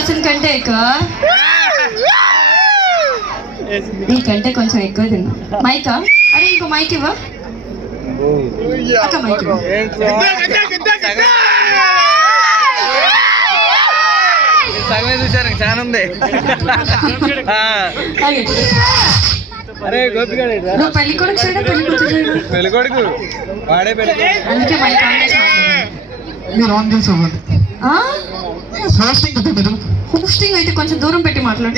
Person కంటే ఎక్కువ, నీకంటే కొంచెం ఎక్కువ తిన్నా. మైకా? అరే ఇంకో మైక్ ఇవ్వ అక్క, మైక్ ఇవ్వ. సగమే చూసారు, చాలా ఉంది. అరే గోపిగాడు నువ్వు పెళ్లి కొడుకు సైడ్ పెళ్లి కొడుకు వాడే పెళ్లి. అందుకే మైక్ హోస్టింగ్ అయితే కొంచెం దూరం పెట్టి మాట్లాడు.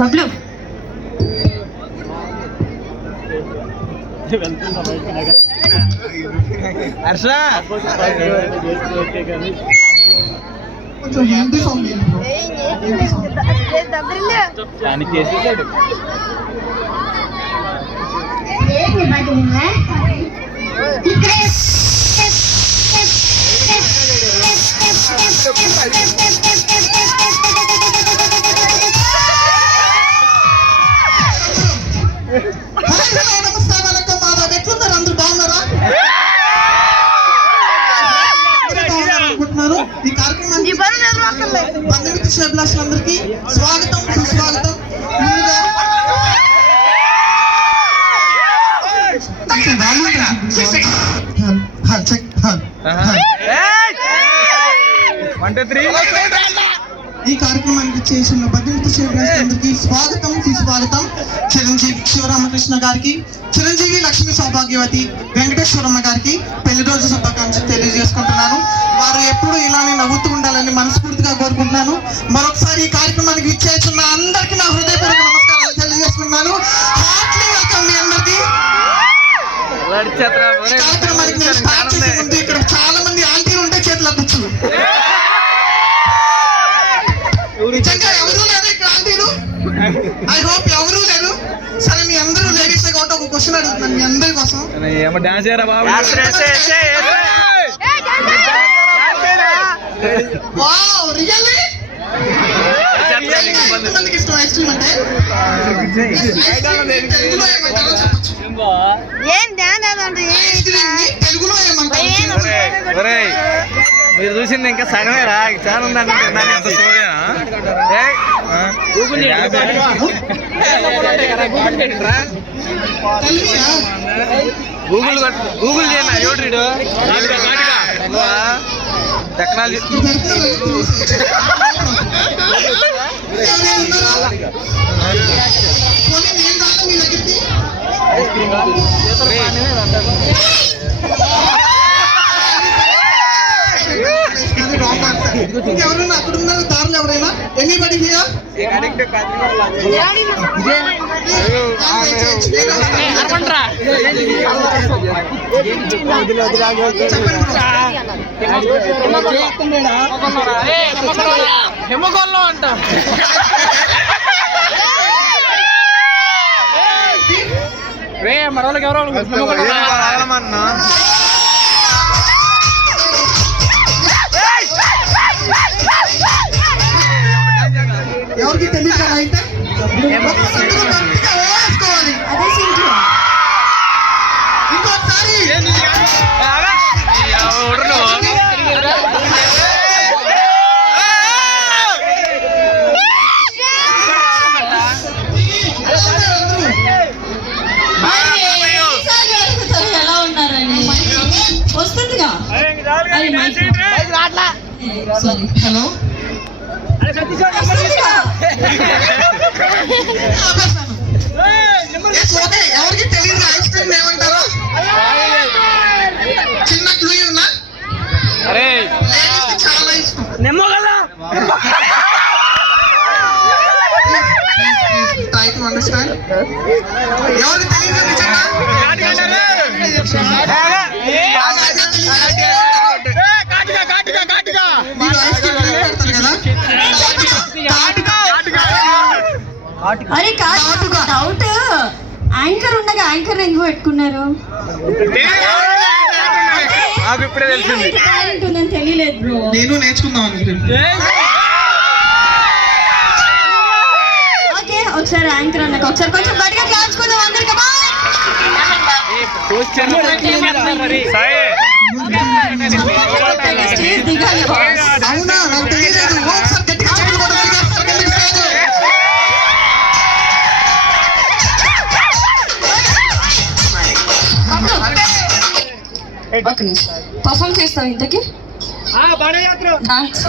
బబ్లు హర్ష కొంచెం హిందీ సాంగ్ దానికి వేసేసాడు. అందరూ బాగున్నారా? ఈ కార్యక్రమానికి బంధుమిత్ర శ్రేభిలాషులందరికీ స్వాగతం, సుస్వాగతం. ఈ కార్యక్రమానికి చేసిన బంధుమిత్ర శ్రేభిలాషులందరికీ స్వాగతం, సుస్వాగతం. చిరంజీవి శివరామకృష్ణ గారికి, చిరంజీవి లక్ష్మీ సౌభాగ్యవతి వెంకటేశ్వరమ్మ గారికి పెళ్లి రోజు శుభాకాంక్షలు తెలియజేసుకుంటున్నాను. వారు ఎప్పుడు ఇలానే నవ్వుతూ ఉండాలని మనస్ఫూర్తిగా కోరుకుంటున్నాను. మరొకసారి ఈ కార్యక్రమానికి విచ్చేస్తున్న అందరికీ నా హృదయపూర్వక నమస్కారాలు తెలియజేసుకుంటున్నాను. హార్ట్లీ వెల్కమ్ మీ అందరికీ. కార్యక్రమానికి నేను స్టార్ట్ చేసే ముందు ఇక్కడ చాలా మంది ఆంటీలు ఉంటే చేతుల కూర్చు. నిజంగా ఎవరూ లేరు ఇక్కడ ఆంటీలు? ఐ హోప్ ఎవరూ లేరు. సరే, మీ అందరూ లేడీస్ కాబట్టి ఒక క్వశ్చన్ అడుగుతున్నాను మీ అందరి కోసం. Wow, really? ఎంతమందికి ఇష్టం ఐస్ క్రీమ్ అంటే? తెలుగులో ఏమంటారో చెప్పచ్చు. తెలుగులో ఏమంటారు? మీరు చూసింది ఇంకా సగమేరా, చాలా ఉందంటే గూగుల్ చేయనా యూట్యూడ్ టెక్నాలజీ. ఎవరైనా అక్కడ ఉన్న దారులు ఎవరైనా ఎనీబడి హియర్? హెమగోల్లో అంట. రే మరోళ్ళకి ఎవరో రాగలమన్నా. ఎవరికి తెలియదు కదా అయితే ఇంకోసారి ఎలా ఉన్నారని వస్తుందిగా. హలో, ఎవరికి తెలియదు ఐస్ క్రీమ్ ఏమంటారు? చిన్న క్లూ ఉన్నా? చాలా ఇష్టం. Try to understand. ఎవరికి తెలియదు నిజంగా? మీరు ఐస్ క్రీమ్ పెడతారు కదా? అరే కాదు, డౌట్. యాంకర్ ఉండగా యాంకర్ ఎందుకు పెట్టుకున్నారు? ఇప్పుడే తెలిసింది. టాలెంట్ ఉందని తెలియలేదు బ్రో. నేను నేర్చుకుందాం అనుకుంటున్నాను. ఓకే, ఒకసారి యాంకర్ అన్నకు ఒకసారి కొంచెం గట్టిగా క్లాస్ కొందాం అందరికి స్టేజ్ దిగాలి boss. అవునా నాకు తెలియలేదు ఒకసారి గట్టిగా చప్పట్లు కొట్టండి. ఒక్క నిమిషం పర్ఫామ్ చేస్తావు ఇంతకి డాన్స్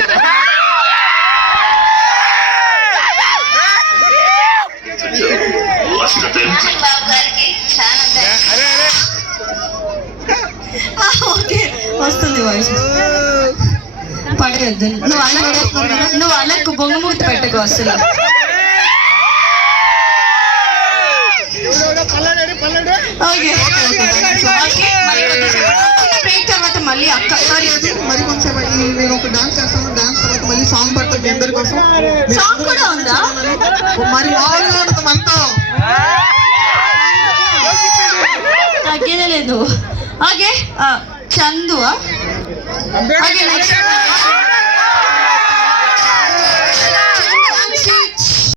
ఓకే వస్తుంది వాయిస్ పడేయద్దు నువ్వు అన్నకు బొంగమూర్తి పెట్టకు అసలు ఓకే బ్రేక్ తర్వాత మళ్ళీ అక్క మరి కొంచెం నేను ఒక డాన్స్ చేస్తాను డాన్స్ తర్వాత మళ్ళీ సాంగ్ పడుతుంది మీ అందరి కోసం సాంగ్ కూడా ఉందా మరి మామూలుగా ఉంటుంది మనతో తగ్గేదే లేదు ఓకే చందు ఓకే నెక్స్ట్